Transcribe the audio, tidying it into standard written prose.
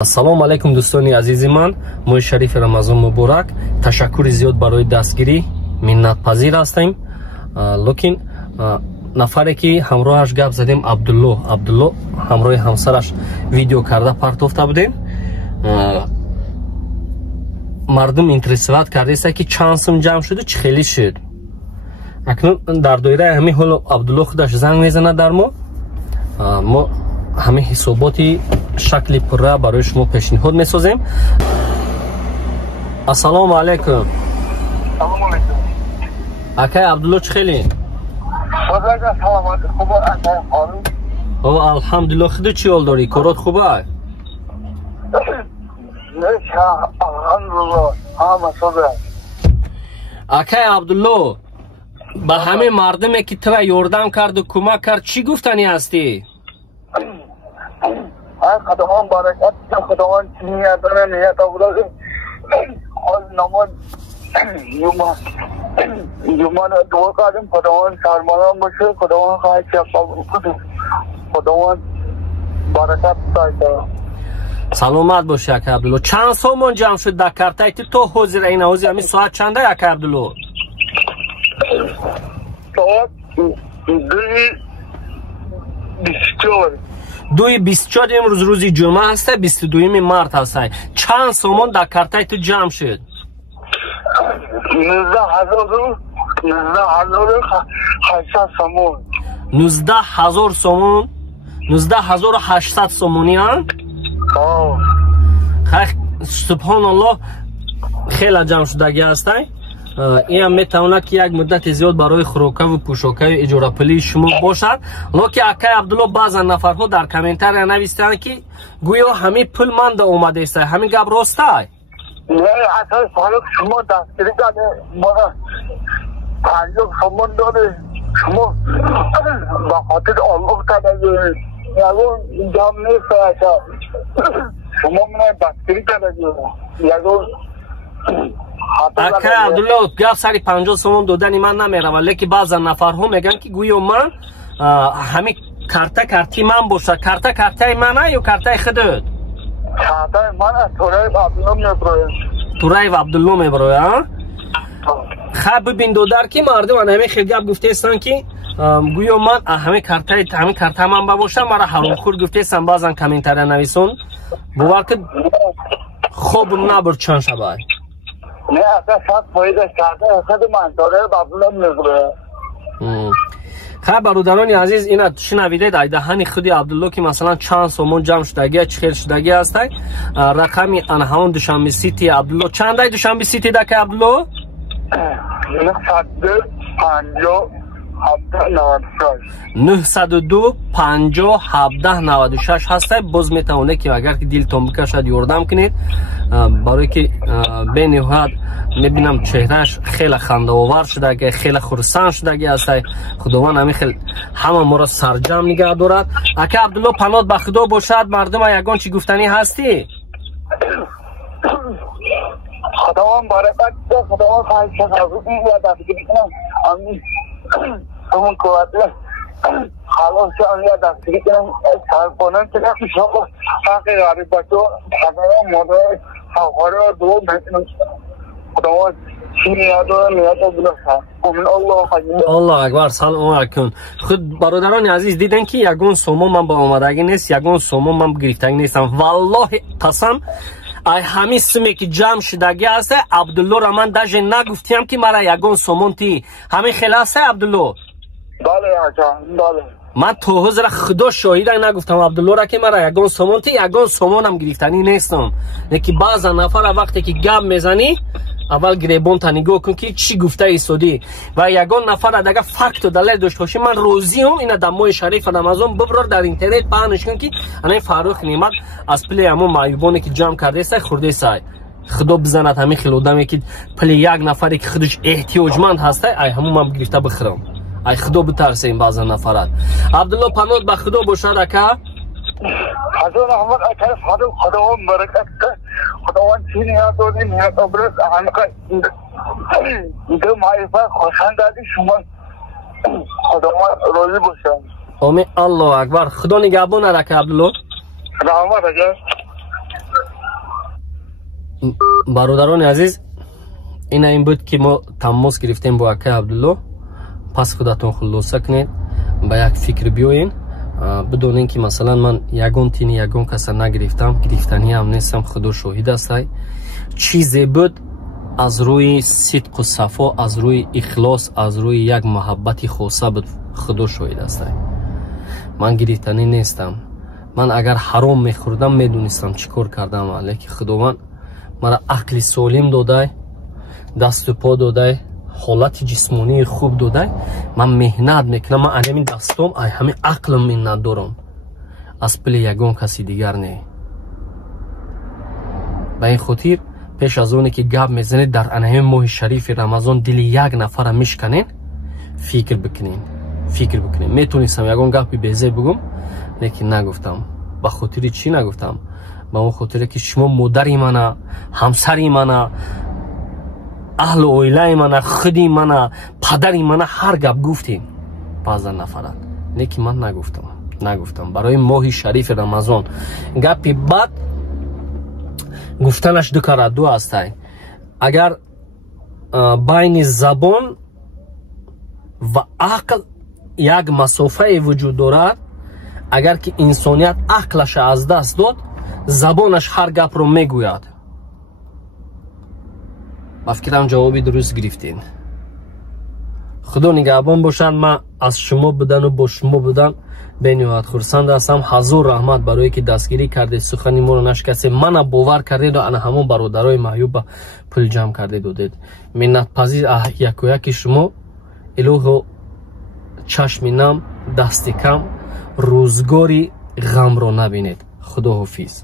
Ассалому алайкум дӯстони азизи ман, моҳи шарифи Рамазон муборак. Ташаккури зиёд барои дастгирӣ, миннатпазир ҳастем. Лекин нафаре ки ҳамроҳаш гап задем, Абдулло ҳамроҳи ҳамсараш видео карда партофта будем. Мардум интересоват кардеста ки чанд сум ҷамъ шуду, чӣ хеле шуд. Акнун дар доираи ҳамин ҳол Абдулло худаш занг мезанад дар мо ҳамин ҳисоботи шакли пурра барои шумо пешниҳод месозем. Ассалому алайкум. Салом алайкум. Акай Абдулло чӣ хеле? Худоя саломат, хуб акай ҳолу? О, алҳамдулилло. Худу чӣ ҳол дорӣ? Корот хуб аст? Неша, алҳамдулилло, ҳама хуб аст. Акай Абдулло, ба ҳамин мардуме ки тува ёрдам карду кӯмак кард чӣ гуфтанӣ ҳастӣ? Ay Xudoyon barakat, Xudoyon niyatini niyat bo'ladi. Hol namoz yumana duo qildim, Xudoyon sarmodan bo'lsa, Xudoyon xayr qilsin. Xudoyon barakat bersin. Salomat bosh aka Abdullo. Chand somon jam shud дар картай ту то ҳозир айна ҳозир ҳамин соат чанда aka Abdullo? Soat 2:24 امروز روزی جمعه هسته، 22 مارت هسته. چند سومون در کارتای تو جمع شد؟ 19,800 سومون. 19,000 سومون؟ 19,800 سومونی ها؟ خیلی سبحان الله خیلی جمع شدگی هسته. این هم میتواند که یک مدت زیاد برای خوراکه و پوشاکه و اجاره پلی شما باشد. لکه اکای عبدالله بعضا نفرها در کامنتر نوشتند که گویا همین پول مانده اومده است. همین گپ راست است؟ نه اصلا فقط شما دستگیری کرده ما 50 سومون داره. شما به خاطر الله کرده یگون جام نیست اصلا. شما من دستگیری کرده یگون اکای عبدالله گفت سری 50 سومون دادن من نمیره، ولی که بعضا نفرها میگن که گویا من همین کارتی من باشه. کارتای منه یا کارتای خودت؟ کارتای من تورای عبدالله میبره. تورای عبدالله میبره ها؟ خب ببین دودر که مردم همین خیلی گپ گفته استن که گویا من همین کارتای من باشه مرا حرامخور گفته استن. بعضا کامنتر نویسون باور که خوب نبر چند شبه. نه اصلا شاید باید کرده اصلا من داره عبدالله میبره. خب برادران عزیز اینا شنویده در دهن خودی عبدالله که مثلا چند سومون جمع شدگی چه خیلی شدگی هسته. رقمی همون دوشنبه سیتی عبدالله چنده دوشنبه سیتی دکه عبدالله؟ 902 50 17 96 هسته. باز میتونه که اگر که دلتون بکشد یاردم کنید، برای که به نهایت میبینم چهرهش خیلی خنده آور شده که خیلی خرسان شده که هسته. خداوند همین خیلی همه ما را سرجم نگه دارد. اکه عبدالله پناه به خدا باشد. مردم یگان چی گفتنی هستی؟ خداوند برکت ده، خداوند خواهد شد این یاد دستگیری کنم. آمین همون قوته خلاص شد یاد دستگیری کنم. سرپانان که نخی شما حقی غریب بچه خداوند مادر حقاره دو میکنم. خداوند چی نیاد داره نیاد بلسه. آمین الله خیلی الله اکبر. سلام علیکم. خود برادران عزیز دیدن که یگان سومون من با آمدگی نیست، یگان سومون من گرفتگی نیستم. والله قسم ای همین سمی که جمع شدگی هسته عبدالله را من داژ نگفتیم که مرا یگان سومون تی همین خیلی هسته عبدالله. بله آقا بله. من تو حضور خدا شاهد نگفتم عبدالله را که مرا یگان سومون تی یگان سومون هم گرفتنی نیستم. لیکن بعضا نفر وقتی که گپ میزنی اول گریبان تا نگاه کن که چی گفته ایستادی و یگان نفر دیگه فکت و دلیل داشته باشی. من روزی هم اینا در ماه شریف رمضان ببرار در اینترنت پخش کن که انا فاروق نعمت از پلی همون معیوبانی که جمع کرده است خورده است. خدا بزند همین خلودمی که پلی یک نفری که خودش احتیاجمند هسته ای همون من گرفته بخرم. ای خدا بترسین بعضا نفرات. عبدالله پناه به خدا باشد اکا. حضور احمد اکر فاروق خداوند برکت ده. خداوند چی نیاد داره نیاد برس آنکه دو معرفت خوشند دادی شما خداوند راضی باشند. آمین الله اکبر. خدا نگهبان رکه عبدالله. سلامت اگر برادران عزیز این بود که ما تماس گرفتیم با اکای عبدالله. پس خودتون خلاصه کنید به یک فکر بیاین، بدونین که مثلا من یگان تینی یگان کس نگرفتم، گرفتنی هم نیستم، خدا شاهد است. چیزی بود از روی صدق و صفا، از روی اخلاص، از روی یک محبتی خاصه بود، خدا شاهد است. من گرفتنی نیستم. من اگر حرام میخوردم میدونستم چیکار کردم، لیکن خداوند مرا عقل سالم داده، دست و پا داده، حالت جسمانی خوب داده. من مهنت میکنم، من همین دستم همین عقلم من ندارم، از پل یگان کسی دیگر نه. به این خاطر پیش از اونی که گپ میزنید در همین ماه شریف رمضان دل یک نفر میشکنین، فکر بکنین. میتونستم یگان گپی بیزه بگم لیکن نگفتم. به خاطر چی نگفتم؟ به اون خاطر که شما مادری منه، همسری منه، اهل و عائله منه، خودی منه، پدری منه، هر گپ گفتین بعضا نفرت، لیکن من نگفتم. برای ماه شریف رمضان گپی بد گفتنش دو کار دو است. اگر بین زبان و عقل یک مسافه وجود دارد، اگر که انسانیت عقلش از دست داد، زبانش هر گپ رو میگوید. با فکرم جوابی درست گرفتین. خدا نگهبان باشند. من از شما بودن و با شما بودن به نهایت خرسند هستم. هزار رحمت برای که دستگیری کردید، سخنی ما رو نشکستید، من باور کردید و انا همون برادرای محبوب پول جمع کردید دادید. منت پذیر یک و یک شما. الهو چشم نم، دست کم، روزگاری غم رو نبینید. خدا حافظ.